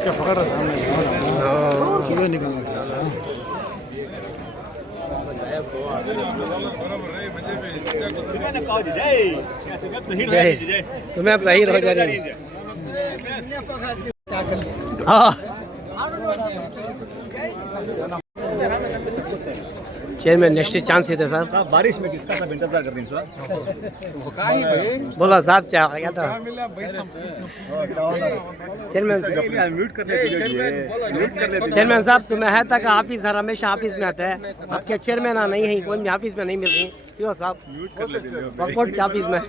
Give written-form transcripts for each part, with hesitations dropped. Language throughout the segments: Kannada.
इसका पकड़ रहा सामने चूहे निकल तुम्हें अब रही रह जा रही चेयरमैन नेक्स्ट चांस थे सर। बारिश में किसका सब इंतजार कर रही सर? बोला साहब क्या था चेयरमैन? म्यूट कर ले चेयरमैन साहब तुम्हें है तक ऑफिस सर हमेशा ऑफिस में आता है आपके चेयरमैन नहीं है कोई भी ऑफिस में नहीं मिल रही क्यों साहब वर्कआउट के ऑफिस में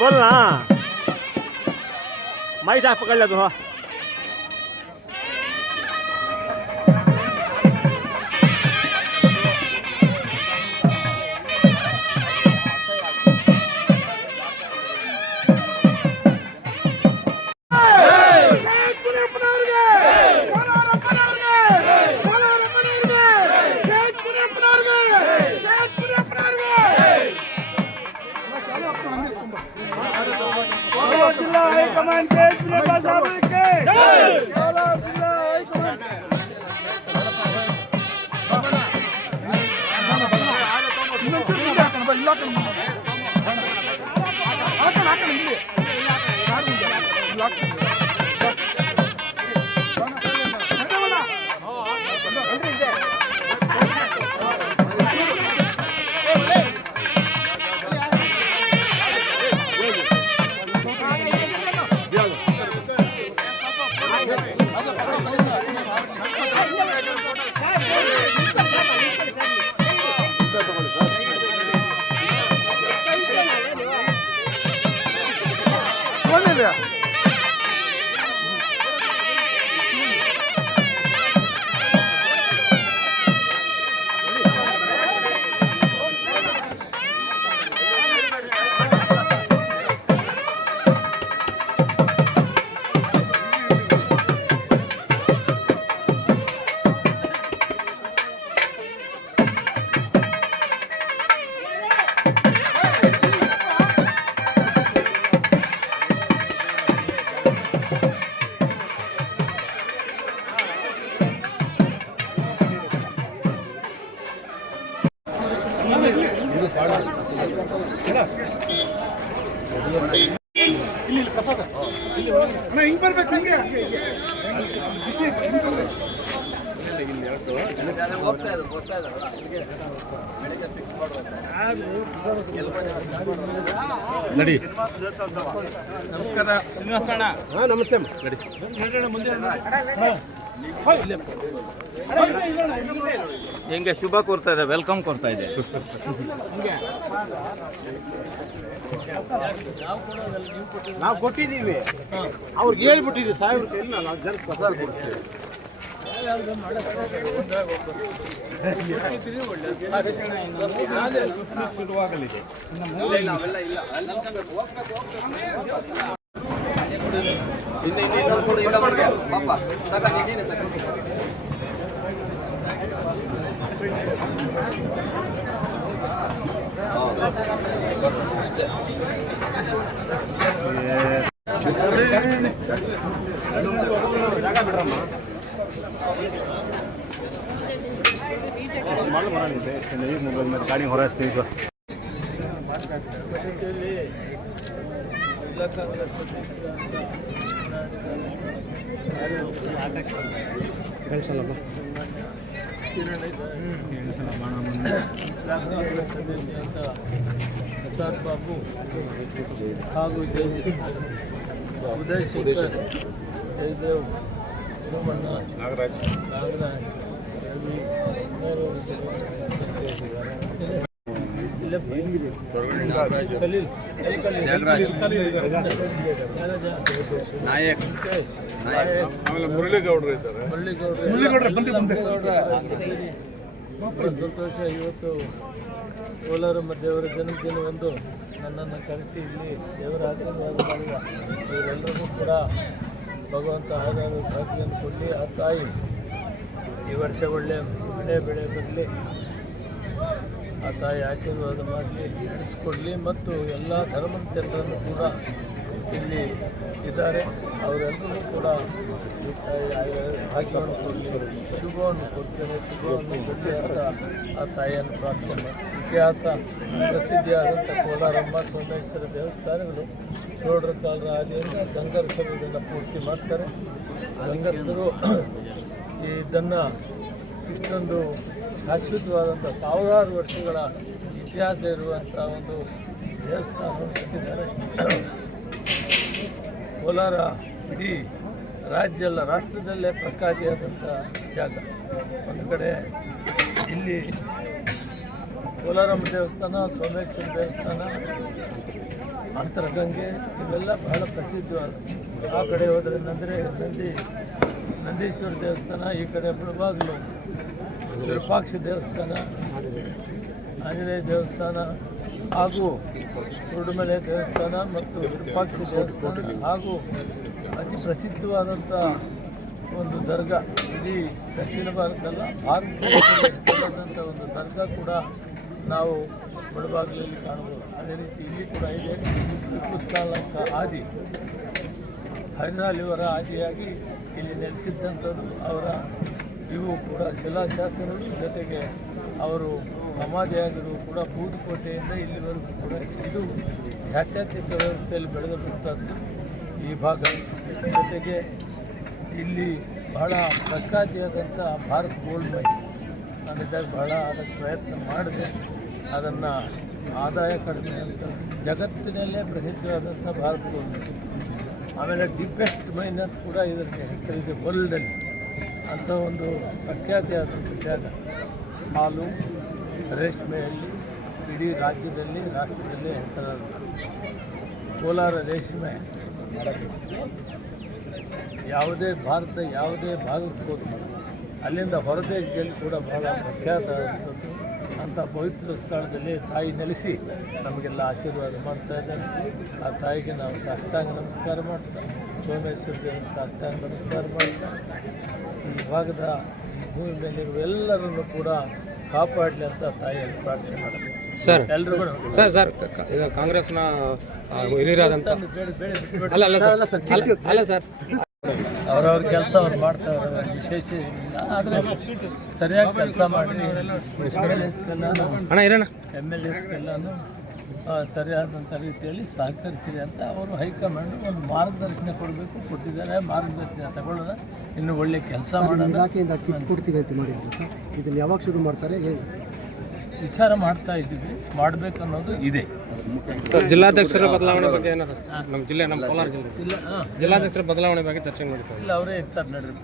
बोल ना माई चाह पकड़ ले तो ಹಿಂಗ್ ಬರ್ಬೇಕು ಹಿಂಗೆ ನಡಿ ನಮಸ್ಕಾರ ಶ್ರೀನಿವಾಸಣ್ಣ. ನಮಸ್ತೆ ಹೆಂಗೆ ಶುಭ ಕೋರ್ತಾ ಇದೆ ವೆಲ್ಕಮ್ ಕೊಡ್ತಾ ಇದೆ ನಾವು ಕೊಟ್ಟಿದ್ದೀವಿ ಅವ್ರಿಗೆ ಹೇಳ್ಬಿಟ್ಟಿದ್ದೀವಿ ಸಾಹೇಬ್ರ ಕೈಲಿ ನಾವು ಜನಕ್ಕೆ ಪ್ರಸಾರ ಕೊಡ್ತೀವಿ ಶುರುವಾಗಲಿದೆ ಮೊಬೈಲ್ ಮೇಲೆ ಗಾಡಿ ಹೊರಸ್ತೀವಿ ಸರ್ ಪ್ರಸಾದ್ ಬಾಬು ಹಾಗೂ ಉದಯ್ ಶಂಕರ್ ಜಯದೇವ್ ಸೋಮಣ್ಣ ನಾಗರಾಜ್ ರವಿ ನಾಯಕ್ ಆಮೇಲೆ ಮುರಳಿಗೌಡರು ಇದ್ದಾರೆ. ಸಂತೋಷ. ಇವತ್ತು ಕೋಲಾರ ದೇವರ ಜನ್ಮದಿನವೆಂದು ನನ್ನನ್ನು ಕರೆಸಿ ಇಲ್ಲಿ ದೇವರ ಆಶೀರ್ವಾದ ಮಾಡುವ ಇವರೆಲ್ಲರಿಗೂ ಕೂಡ ಭಗವಂತ ಆಗಾಗ ಭಾಗ್ಯವನ್ನು ಕೊಡಲಿ. ಆ ತಾಯಿ ಈ ವರ್ಷ ಒಳ್ಳೆಯ ಬೆಳೆ ಬರಲಿ. ಆ ತಾಯಿ ಆಶೀರ್ವಾದ ಮಾಡಲಿ, ನಡೆಸಿಕೊಡಲಿ ಮತ್ತು ಎಲ್ಲ ಧರ್ಮದ ಜನರನ್ನು ಕೂಡ ಇಲ್ಲಿ ಇದ್ದಾರೆ ಅವರೆಲ್ಲರೂ ಕೂಡ ಈ ತಾಯಿ ಭಾಗ್ಯವನ್ನು ಕೊಡ್ತೇನೆ, ಶುಭವನ್ನು ಕೊಡ್ತೇನೆ, ಶುಭವನ್ನು ಕೊಡಿ ಅಂತ ಆ ತಾಯಿಯನ್ನು ಪ್ರಾರ್ಥನೆ ಮಾಡಿ. ಇತಿಹಾಸ ಪ್ರಸಿದ್ಧಿಯಾದಂಥ ಕೋಲಾರಮ್ಮ ಸೋಮೇಶ್ವರ ದೇವಸ್ಥಾನಗಳು ಚೋಳರ ಕಾಲದ ಹಾಗೆಯಿಂದ ಗಂಗರಸರು ಇದನ್ನು ಪೂರ್ತಿ ಮಾಡ್ತಾರೆ. ಗಂಗರಸರು ಇದನ್ನು ಇಷ್ಟೊಂದು ಶಾಶ್ವತವಾದಂಥ ಸಾವಿರಾರು ವರ್ಷಗಳ ಇತಿಹಾಸ ಇರುವಂಥ ಒಂದು ದೇವಸ್ಥಾನವನ್ನು ಕಟ್ಟಿದ್ದಾರೆ. ಕೋಲಾರ ಇಡೀ ರಾಜ್ಯ ಅಲ್ಲ, ರಾಷ್ಟ್ರದಲ್ಲೇ ಪ್ರಖ್ಯಾತಿಯಾದಂಥ ಜಾಗ. ಒಂದು ಕಡೆ ಇಲ್ಲಿ ಕೋಲಾರಮ್ಮ ದೇವಸ್ಥಾನ, ಸೋಮೇಶ್ವರ ದೇವಸ್ಥಾನ, ಅಂತರಗಂಗೆ ಇವೆಲ್ಲ ಬಹಳ ಪ್ರಸಿದ್ಧವಾದ. ಆ ಕಡೆ ಹೋದರೆ ನಂದೀಶ್ವರ ದೇವಸ್ಥಾನ, ಈ ಕಡೆ ಮುಳಬಾಗಿಲು ವಿರೂಪಾಕ್ಷ ದೇವಸ್ಥಾನ, ಆಂಜನೇಯ ದೇವಸ್ಥಾನ ಹಾಗೂ ಕುರುಡುಮಲೆ ದೇವಸ್ಥಾನ ಮತ್ತು ವಿರೂಪಾಕ್ಷ ದೇವಸ್ಥಾನ ಹಾಗೂ ಅತಿ ಪ್ರಸಿದ್ಧವಾದಂಥ ಒಂದು ದರ್ಗಾ, ಇಡೀ ದಕ್ಷಿಣ ಭಾರತದಲ್ಲ ಭಾರತದಲ್ಲಿ ಹೆಸರಾದಂಥ ಒಂದು ದರ್ಗಾ ಕೂಡ ನಾವು ಮುಳಬಾಗಿಲಲ್ಲಿ ಕಾಣಬಹುದು. ಅದೇ ರೀತಿ ಇಲ್ಲಿ ಕೂಡ ಇದೆ. ಟಿಪ್ಪು ಸುಲ್ತಾನ್ ಆದಿ ಹೈದರಾಲಿಯವರ ಆದಿಯಾಗಿ ಇಲ್ಲಿ ನೆಲೆಸಿದ್ದಂಥದ್ದು ಅವರ ಇವು ಕೂಡ ಶಿಲಾಶಾಸನಗಳು, ಜೊತೆಗೆ ಅವರು ಸಮಾಧಿಯಾಗಿರುವ ಕೂಡ ಬೂದುಕೋಟೆಯಿಂದ ಇಲ್ಲಿವರೆಗೂ ಕೂಡ ಇದು ಜಾತ್ಯತೀತ ವ್ಯವಸ್ಥೆಯಲ್ಲಿ ಬೆಳೆದಂಥದ್ದು ಈ ಭಾಗ. ಜೊತೆಗೆ ಇಲ್ಲಿ ಬಹಳ ಪ್ರಖ್ಯಾತಿಯಾದಂಥ ಭಾರತ್ ಗೋಲ್ಡ್ ಮೈನ್ ನಾನಿದ್ದಾಗ ಬಹಳ ಅದಕ್ಕೆ ಪ್ರಯತ್ನ ಮಾಡಿದೆ. ಅದನ್ನು ಆದಾಯ ಕಡಿಮೆ ಅಂತ ಜಗತ್ತಿನಲ್ಲೇ ಪ್ರಸಿದ್ಧವಾದಂಥ ಭಾರತ್ ಗೋಲ್ಡ್ ಮೈನ್. ಆಮೇಲೆ ಡಿಪೆಸ್ಟ್ ಮೈನ್ ಅಂತ ಕೂಡ ಇದಕ್ಕೆ ಹೆಸರಿದೆ ವರ್ಲ್ಡಲ್ಲಿ. ಅಂಥ ಒಂದು ಪ್ರಖ್ಯಾತಿಯಾದಂಥ ಜಾಗ. ಹಾಲು ರೇಷ್ಮೆಯಲ್ಲಿ ಇಡೀ ರಾಜ್ಯದಲ್ಲಿ ರಾಷ್ಟ್ರದಲ್ಲೇ ಹೆಸರಾದ ಕೋಲಾರ ರೇಷ್ಮೆ ಯಾವುದೇ ಭಾರತದ ಯಾವುದೇ ಭಾಗಕ್ಕೆ ಹೋದ್ರು ಅಲ್ಲಿಂದ ಹೊರದೇಶದಲ್ಲಿ ಕೂಡ ಬಹಳ ಪ್ರಖ್ಯಾತ ಆದಂಥದ್ದು. ಅಂಥ ಪವಿತ್ರ ಸ್ಥಳದಲ್ಲಿ ತಾಯಿ ನೆಲೆಸಿ ನಮಗೆಲ್ಲ ಆಶೀರ್ವಾದ ಮಾಡ್ತಾ ಇದ್ದಾರೆ. ಆ ತಾಯಿಗೆ ನಾವು ಸಾಷ್ಟಾಂಗ ನಮಸ್ಕಾರ ಮಾಡ್ತಾ, ಸೋಮೇಶ್ವರ ದೇವರಿಗೆ ಸಾಷ್ಟಾಂಗ ನಮಸ್ಕಾರ ಮಾಡ್ತಾ, ಈ ಭಾಗದ ಈ ಭೂಮಿ ಮೇಲಿರುವ ಎಲ್ಲರನ್ನು ಕೂಡ ಕಾಪಾಡಲಿ ಅಂತ ತಾಯಿಯಲ್ಲಿ ಪ್ರಾರ್ಥನೆ ಮಾಡ್ತೀವಿ. ಸರ್ ಎಲ್ರಿಗೂ ಸರ್ ಸರ್ ಕಾಂಗ್ರೆಸ್ನ ಹಿರಿಯರಾದಂಥ ಅಲ್ಲ ಸರ್ ಅವ್ರವ್ರ ಕೆಲಸ ಅವ್ರು ಮಾಡ್ತಾ ಇರೋದು ವಿಶೇಷ ಏನಿಲ್ಲ. ಆದರೆ ಸರಿಯಾಗಿ ಕೆಲಸ ಮಾಡಿ ಎಮ್ ಎಲ್ ಎಸ್ಗೆಲ್ಲನೂ ಸರಿಯಾದಂಥ ರೀತಿಯಲ್ಲಿ ಸಹಕರಿಸಿದೆ ಅಂತ ಅವರು ಹೈಕಮಾಂಡ್ ಒಂದು ಮಾರ್ಗದರ್ಶನ ಕೊಟ್ಟಿದ್ದಾರೆ. ಮಾರ್ಗದರ್ಶನ ತಗೊಳ್ಳೋಣ, ಇನ್ನು ಒಳ್ಳೆ ಕೆಲಸ ಮಾಡೋಣ. ಇಲಾಖೆಯಿಂದ ಕಿಟ್ ಕೊಡ್ತೀವಿ ಅಂತ ಮಾಡಿದ್ರು ಸರ್, ಇದನ್ನು ಯಾವಾಗ ಶುರು ಮಾಡ್ತಾರೆ? ವಿಚಾರ ಮಾಡ್ತಾ ಇದ್ದೀವಿ, ಮಾಡಬೇಕನ್ನೋದು ಇದೆ. ಸರ್ ಜಿಲ್ಲಾಧ್ಯಕ್ಷರ ಬದಲಾವಣೆ ಬಗ್ಗೆ ಏನಾದ್ರು ನಮ್ಮ ಜಿಲ್ಲೆ, ನಮ್ಮ ಕೋಲಾರ ಜಿಲ್ಲೆ ಇಲ್ಲ ಜಿಲ್ಲಾಧ್ಯಕ್ಷರ ಬದಲಾವಣೆ ಬಗ್ಗೆ ಚರ್ಚೆ ಮಾಡ್ತಾರೆ. ಇಲ್ಲ, ಅವರೇ ಇರ್ತಾರೆ ನಡ್ರಿ.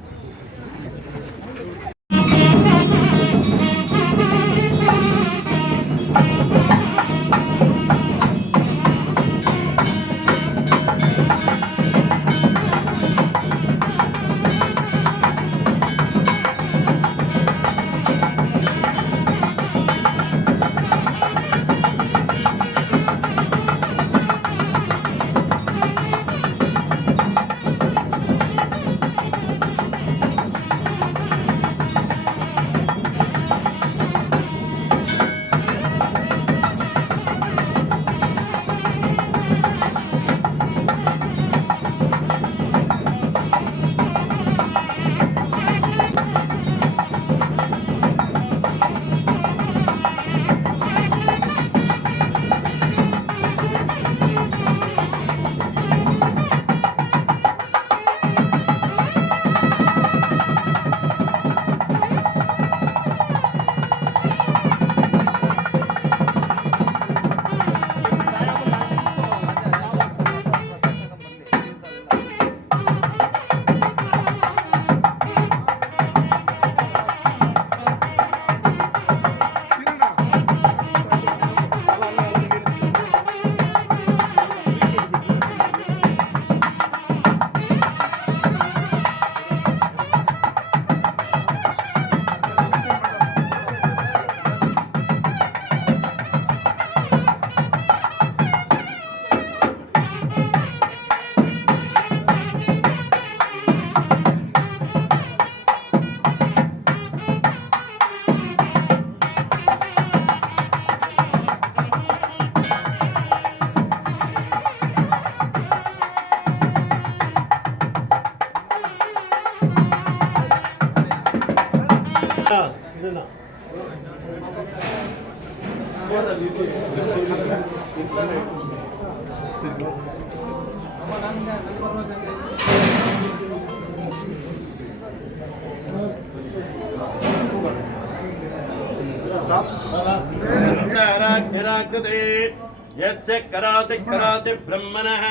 यस्य कराते कराते ब्रह्मणः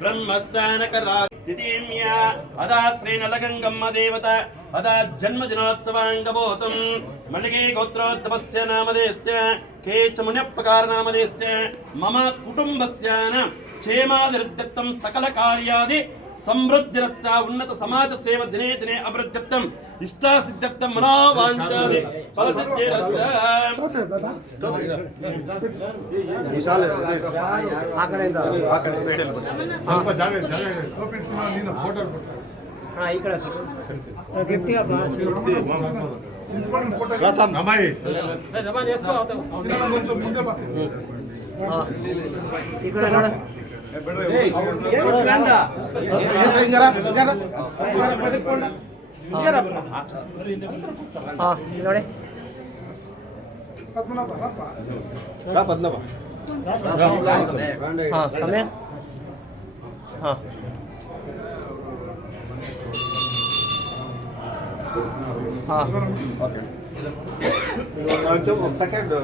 ब्रह्मस्थान करातिथीम्य अदा श्रीनलगंगम्म देवता अदा जन्मदिनोत्सवांगभूतं मलिगे गोत्रोद्भवस्य नामधेयस्य केच मुनिप्रकार नामधेयस्य मम कुटुंबस्य क्षेमादिर्दत्तं सकल कार्यादि समृद्धिरस्ता उन्नत समाज सेवा दिने दिने अभिवृद्ध्यर्थम इष्टा सिद्ध्यर्थम मनोवांछादि फलसिद्धिरस्ता ಆ ಕಡೆಯಿಂದ ಸ್ವಲ್ಪ ಜಾಗ ನೀನು ಫೋಟೋ ಹಾಂ ಈ ಕಡೆ ಗಿಫ್ಟಿಗೆ ನಮಾಯಿ ಮುಂದೆ ಬಾ ಹಾಂ ಈ ಕಡೆ ನೋಡ ಹಾಂ ನೋಡಿ ಹಾಂ ಸಮಯ ಹಾಂ ಹಾಂ ಸೆಕೆಂಡ್